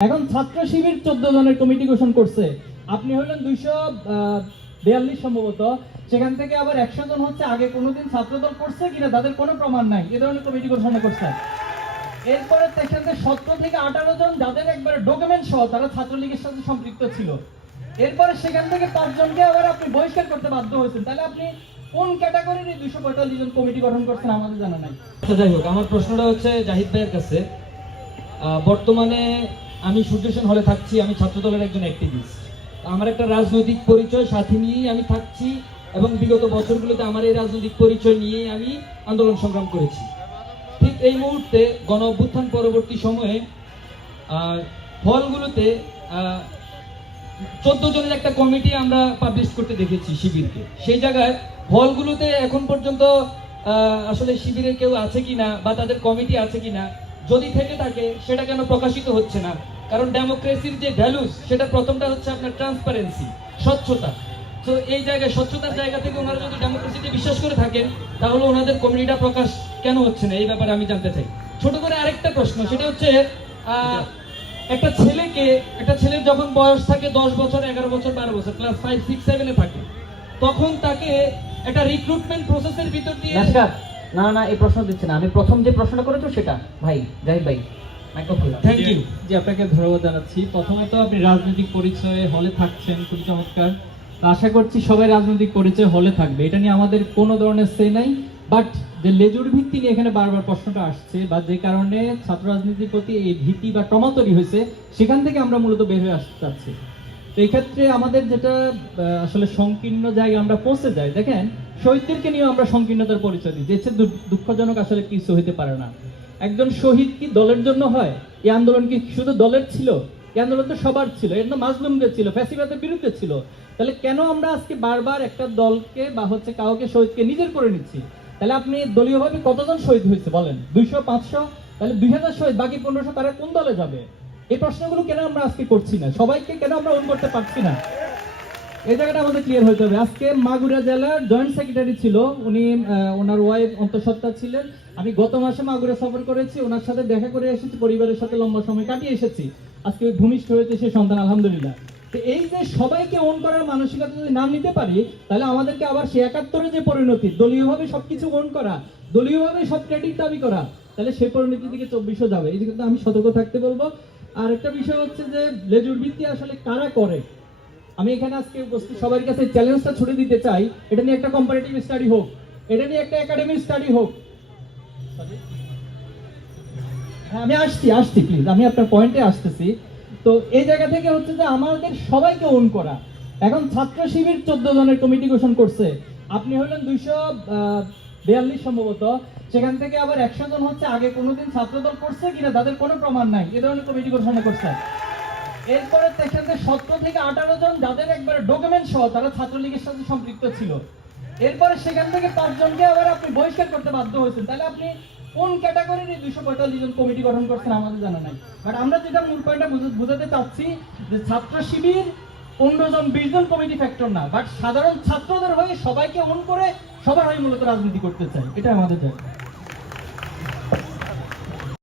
এখন ছাত্র শিবির 14 জনের কমিটি গঠন করছে। আপনি হলেন 242 সম্ভবত, সেখান থেকে আবার 100 জন হচ্ছে আগে কোনোদিন ছাত্রদল করছে কিনা তাদের কোনো প্রমাণ নাই, এ ধরনের কমিটি ঘোষণা করছে। এরপরে সেখান থেকে 17 থেকে 18 জন যাদের একবারে ডকুমেন্ট সহ তারা ছাত্রলীগের সাথে সম্পৃক্ত ছিল। এরপরে সেখান থেকে 5 জনকে আবার আপনি বহিষ্কার করতে বাধ্য হয়েছেন। তাহলে আপনি কোন ক্যাটাগরির 245 জন কমিটি গঠন করছেন আমাদের জানা নাই। যাই হোক, আমার প্রশ্নটা হচ্ছে জাহিদ ভাইয়ের কাছে। বর্তমানে আমি সূর্যসেন হলে থাকছি, আমি ছাত্রদলের একজন অ্যাক্টিভিস্ট। আমার একটা রাজনৈতিক পরিচয় সাথে নিয়েই আমি থাকছি এবং বিগত বছরগুলোতে আমার এই রাজনৈতিক পরিচয় নিয়েই আমি আন্দোলন সংগ্রাম করেছি। ঠিক এই মুহূর্তে গণ অভ্যুত্থান পরবর্তী সময়ে হলগুলোতে 14 জনের একটা কমিটি আমরা পাবলিশ করতে দেখেছি শিবিরকে। সেই জায়গায় হলগুলোতে এখন পর্যন্ত আসলে শিবিরের কেউ আছে কিনা বা তাদের কমিটি আছে কিনা, যদি থেকে থাকে সেটা কেন প্রকাশিত হচ্ছে না? কারণ ডেমোক্রেসির যে ভ্যালুস, সেটা প্রথমটা হচ্ছে আপনার ট্রান্সপারেন্সি, স্বচ্ছতা। তো এই জায়গায় স্বচ্ছতার জায়গা থেকে ওনারা যদি ডেমোক্রেসিতে বিশ্বাস করে থাকেন, তাহলে ওনাদের কমিটিটা প্রকাশ কেন হচ্ছে না, এই ব্যাপারে আমি জানতে চাই। ছোট করে আরেকটা প্রশ্ন, সেটা হচ্ছে একটা ছেলের যখন বয়স থাকে 10 বছর, 11 বছর, 12 বছর, ক্লাস 5, 6, 7 থাকে, তখন তাকে একটা রিক্রুটমেন্ট প্রসেসের ভিতর দিয়ে না এই প্রশ্ন দিচ্ছে না। আমি প্রথম যে প্রশ্নটা করেছো সেটা ভাই জাহিদ ভাই থ্যাংক ইউ। জি, আপনাকে ধন্যবাদ জানাচ্ছি। প্রথমত আপনি রাজনৈতিক পরিচয়ে হলে থাকছেন, খুবই চমৎকার। আশা করছি সবাই রাজনৈতিক পরিচয় হলে থাকবে, এটা নিয়ে আমাদের কোনো ধরনের সে নাই। বাট যে লেজুর ভিত্তি নিয়ে এখানে বারবার প্রশ্নটা আসছে বা যে কারণে ছাত্র রাজনীতির প্রতি এই ভীতি বা ট্রমা তৈরি হয়েছে, সেখান থেকে আমরা মূলত বের হয়ে আসতে চাচ্ছি। তো এই ক্ষেত্রে আমাদের যেটা আসলে সংকীর্ণ জায়গায় আমরা পৌঁছে যাই, দেখেন শহীদদেরকে নিয়ে আমরা সংকীর্ণতার পরিচয় দিই, যে দুঃখজনক আসলে কিছু হইতে পারে না। একজন শহীদ কি দলের জন্য হয়? এই আন্দোলন কি শুধু দলের ছিল? এই আন্দোলন তো সবার ছিল, এর নাম মাজলুমদের ছিল, ফ্যাসিবাদের বিরুদ্ধে ছিল। তাহলে কেন আমরা আজকে বারবার একটা দলকে বা হচ্ছে কাউকে শহীদকে নিজের করে নিচ্ছি? তাহলে আপনি দলীয়ভাবে কতজন শহীদ হয়েছে বলেন? 200, 500, তাহলে 2000 শহীদ, বাকি 1500 তারা কোন দলে যাবে? এই প্রশ্নগুলো কেন আমরা আজকে করছি না? সবাইকে কেন আমরা অন করতে পারছি না? এই জায়গাটা আমাদের ক্লিয়ার হতে হবে। আজকে মাগুরা জেলার জয়েন্ট সেক্রেটারি ছিল, উনি ওনার ওয়াইফ অন্তঃসত্ত্বা ছিলেন। আমি গত মাসে মাগুরা সফর করেছি, ওনার সাথে দেখা করে এসেছি, পরিবারের সাথে লম্বা সময় কাটিয়ে এসেছি। আজকে ভূমিষ্ঠ হয়েছে সে সন্তান, আলহামদুলিল্লাহ। তো এই যে সবাইকে অন করার মানসিকতা যদি না নিতে পারি, তাহলে আমাদেরকে আবার সে 71-এর যে পরিণতি, দলীয়ভাবে সবকিছু অন করা, দলীয়ভাবে সব ক্রেডিট দাবি করা, তাহলে সেই পরিণতির দিকে 2400 যাবে। এই দিকে আমি সতর্ক থাকতে বলবো। আর একটা বিষয় হচ্ছে যে লেজুর ভিত্তি আসলে কারা করে। আমি এখানে আজকে উপস্থিত সবার কাছে চ্যালেঞ্জটা ছুড়ে দিতে চাই, এটা নিয়ে একটা কম্পারেটিভ স্টাডি হোক, এটা নিয়ে একটা একাডেমিক স্টাডি হোক। হ্যাঁ, আমি আসছি প্লিজ, আমি আপনার পয়েন্টে আসতেছি। তো এই জায়গা থেকে হচ্ছে যে আমাদের সবাইকে ওন করা। এখন ছাত্র শিবির 14 জনের কমিটি গঠন করছে। আপনি হলেন 242 সম্ভবত, সেখান থেকে আবার 100 জন হচ্ছে আগে কোনোদিন ছাত্রদল করছে কিনা তাদের কোনো প্রমাণ নাই, এ ধরনের কমিটি ঘোষণা করছে। এরপরে সেখান থেকে 17 থেকে 18 জন যাদের একবারে ডকুমেন্ট সহ তারা ছাত্রলীগের সাথে সম্পৃক্ত ছিল। এরপরে সেখান থেকে 5 জনকে আবার আপনি বহিষ্কার করতে বাধ্য হয়েছেন। তাহলে আপনি কোন ক্যাটাগরির 245 জন কমিটি গঠন করছেন আমাদের জানা নাই। বাট আমরা যেটা মূল পয়েন্টটা বুঝাতে চাচ্ছি যে ছাত্র শিবির 15 জন 20 জন কমিটি ফ্যাক্টর না, বাট সাধারণ ছাত্রদের হয়ে সবাইকে অন করে সবার হয়ে মূলত রাজনীতি করতে চাই, এটা আমাদের জায়গা।